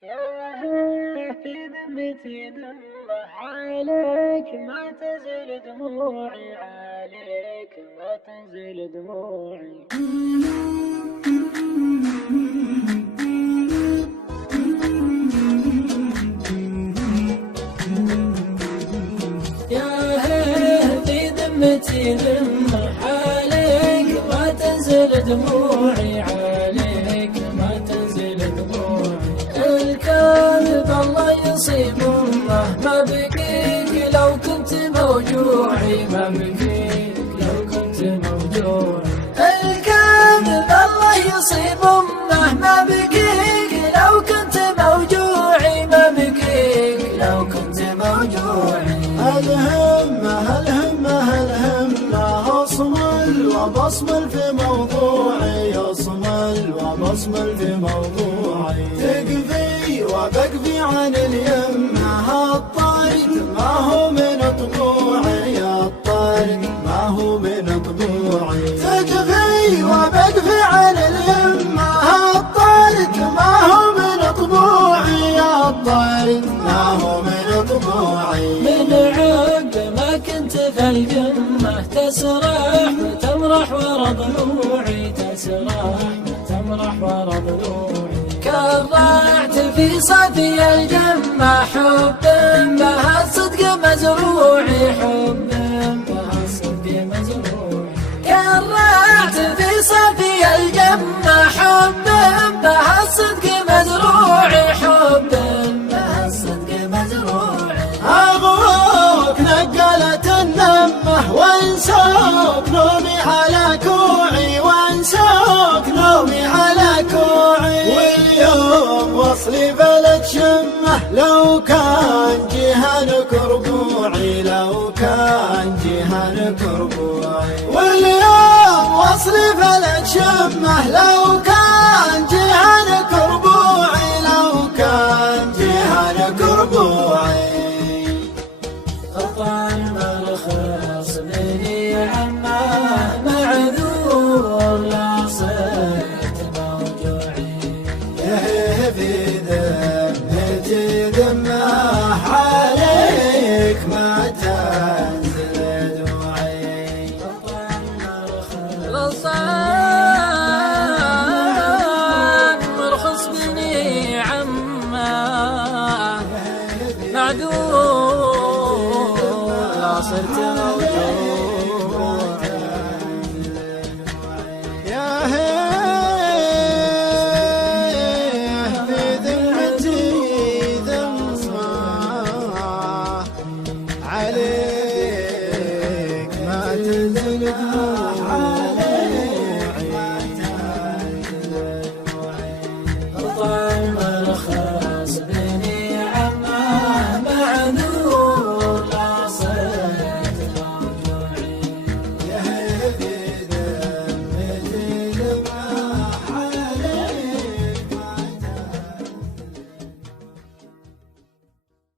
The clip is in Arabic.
في ذمتي دمع عليك ما تزل دموعي، عليك ما تزل دموعي. يا هيه في ذمتي دمع عليك ما تزل دموعي، عليك ما تزل دموعي. الكاذب الله يصيب ما بقيك لو كنت موجوعي، ما بقيك لو كنت موجوعي. الكاذب الله يصيب ما بقيك لو كنت موجوعي، ما بقيك لو كنت موجوعي. الهمة أصمل وبصمل في موضوعي، أصمل وبصمل في موضوعي. تقفي وبقفي عن اليمة، الطارد ما هو من طبوعي، الطارد ما هو من طبوعي. تقفي وبقفي عن اليمة، الطارد ما هو من طبوعي، الطارد ما هو من طبوعي. من عقب ما كنت في القمة تسرح وتمرح ورا ضلوعي، تسرح وتمرح ورا ضلوعي. كرعت في صدي الجمة حب بها الصدق مزروعي، حب بها الصدق مزروعي. كرعت في صدي الجمة حب بها الصدق مزروعي، حب بها الصدق مزروعي. أبوك نقلت النمة وانسوك نومي على كوعي، وانسوك نومي على كوعي. واليوم وصلي بلد شمه لو كان جهنك ربوعي، لو كان جهنك ربوعي. واليوم وصلي بلد شمه لو كان جهنك ربوعي، لو كان جهنك ربوعي. غلطان مرخص بني عماه معذور لا صرت موجوعي. في ذمتي دمه عليك ما تنزل دموعي. غلطان مرخص بني عماه معذور صرت موجوع. يا هيه في ذمتي ذمة عليك ما تنزل دموعي.